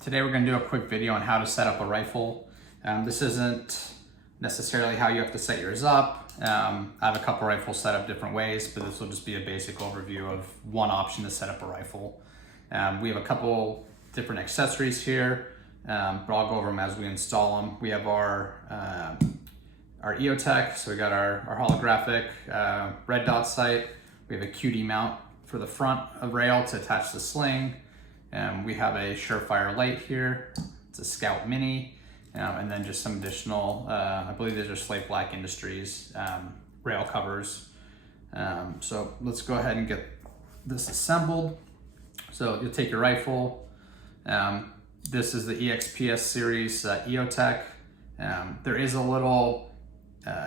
Today we're going to do a quick video on how to set up a rifle. This isn't necessarily how you have to set yours up. I have a couple rifles set up different ways, but this will just be a basic overview of one option to set up a rifle. We have a couple different accessories here, but I'll go over them as we install them. We have our EOTech, so we got our holographic red dot sight. We have a QD mount for the front of rail to attach the sling. We have a Surefire light here. It's a Scout Mini, and then just some additional, I believe these are Slate Black Industries rail covers. So let's go ahead and get this assembled. So you'll take your rifle. This is the EXPS series EOTech. There is a little,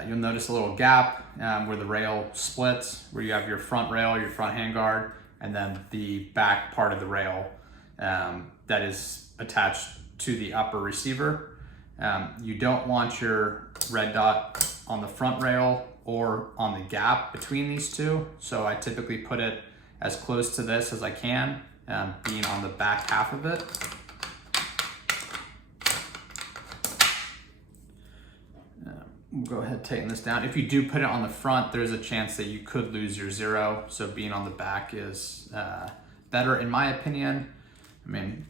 you'll notice a little gap where the rail splits, where you have your front rail, your front handguard, and then the back part of the rail that is attached to the upper receiver. You don't want your red dot on the front rail or on the gap between these two. So I typically put it as close to this as I can, being on the back half of it. We'll go ahead and tighten this down. If you do put it on the front, there's a chance that you could lose your zero. So being on the back is better in my opinion. I mean,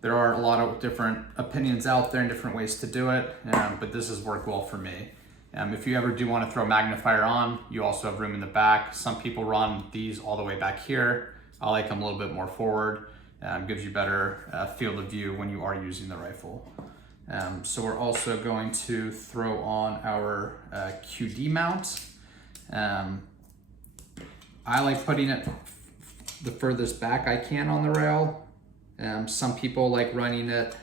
there are a lot of different opinions out there and different ways to do it, but this has worked well for me. If you ever do want to throw a magnifier on, you also have room in the back. Some people run these all the way back here. I like them a little bit more forward. Gives you better field of view when you are using the rifle. So we're also going to throw on our QD mount. I like putting it the furthest back I can on the rail. Some people like running it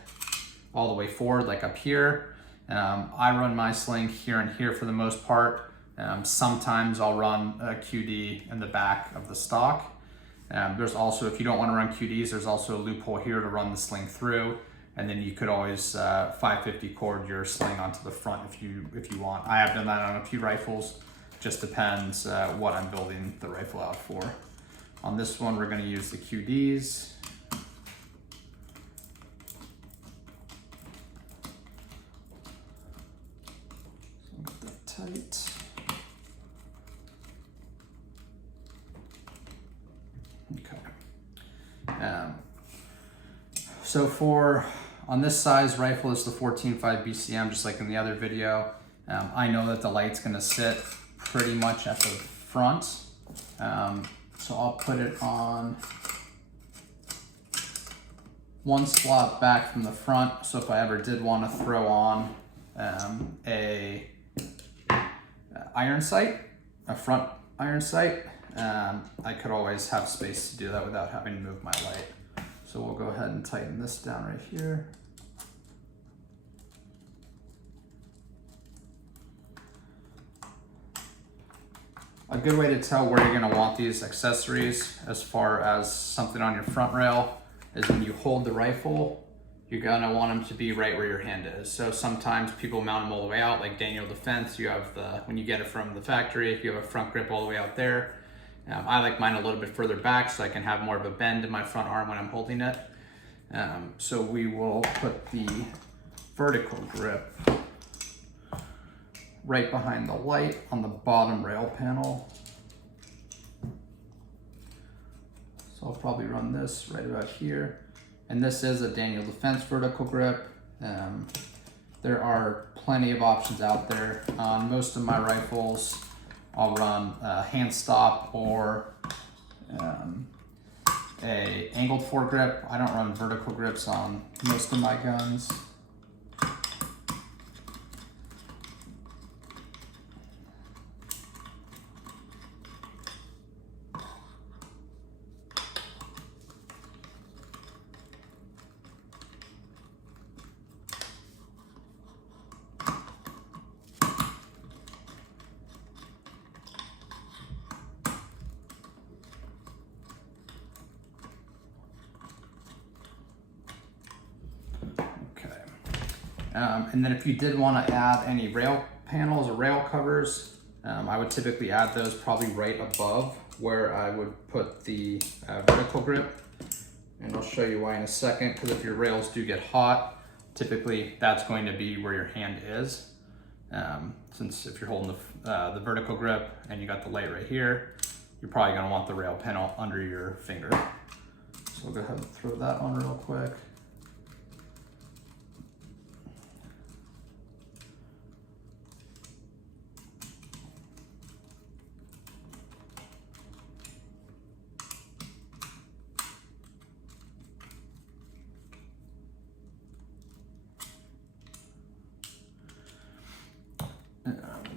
all the way forward, like up here. I run my sling here and here for the most part. Sometimes I'll run a QD in the back of the stock. There's also, if you don't want to run QDs, there's also a loophole here to run the sling through. And then you could always 550 cord your sling onto the front if you want. I have done that on a few rifles. Just depends what I'm building the rifle out for. On this one, we're going to use the QDs. So get that tight. Okay. So on this size rifle, it's the 14.5 BCM, just like in the other video. I know that the light's gonna sit pretty much at the front. So I'll put it on one slot back from the front. So if I ever did wanna throw on a iron sight, a front iron sight, I could always have space to do that without having to move my light. So we'll go ahead and tighten this down right here. A good way to tell where you're gonna want these accessories as far as something on your front rail is when you hold the rifle, you're gonna want them to be right where your hand is. So sometimes people mount them all the way out, like Daniel Defense, you have when you get it from the factory, if you have a front grip all the way out there. I like mine a little bit further back so I can have more of a bend in my front arm when I'm holding it. So we will put the vertical grip right behind the light on the bottom rail panel. So I'll probably run this right about here. And this is a Daniel Defense vertical grip. There are plenty of options out there. On most of my rifles, I'll run a hand stop or a angled foregrip. I don't run vertical grips on most of my guns. And then if you did want to add any rail panels or rail covers, I would typically add those probably right above where I would put the vertical grip. And I'll show you why in a second, because if your rails do get hot, typically that's going to be where your hand is. Since if you're holding the vertical grip and you got the light right here, you're probably gonna want the rail pin under your finger. So we'll go ahead and throw that on real quick.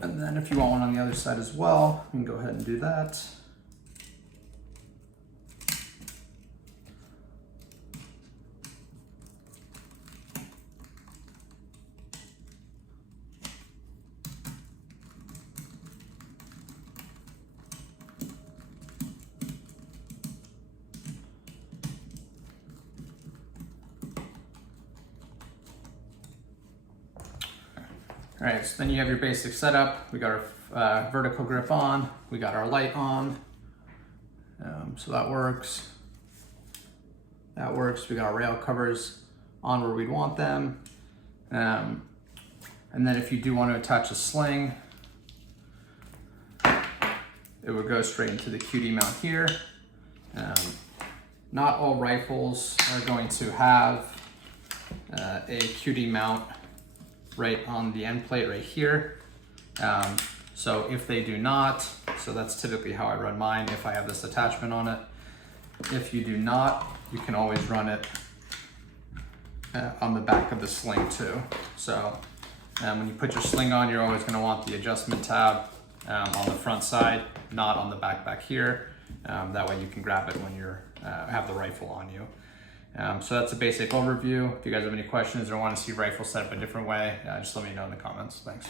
And then if you want one on the other side as well, you can go ahead and do that. All right, so then you have your basic setup. We got our vertical grip on, we got our light on, so that works. That works. We got our rail covers on where we'd want them. And then if you do want to attach a sling, it would go straight into the QD mount here. Not all rifles are going to have a QD mount right on the end plate right here. So if they do not, so that's typically how I run mine if I have this attachment on it. If you do not, you can always run it on the back of the sling too. So when you put your sling on, you're always gonna want the adjustment tab on the front side, not on the back here. That way you can grab it when you're have the rifle on you. So that's a basic overview. If you guys have any questions or want to see rifle set up a different way, just let me know in the comments. Thanks.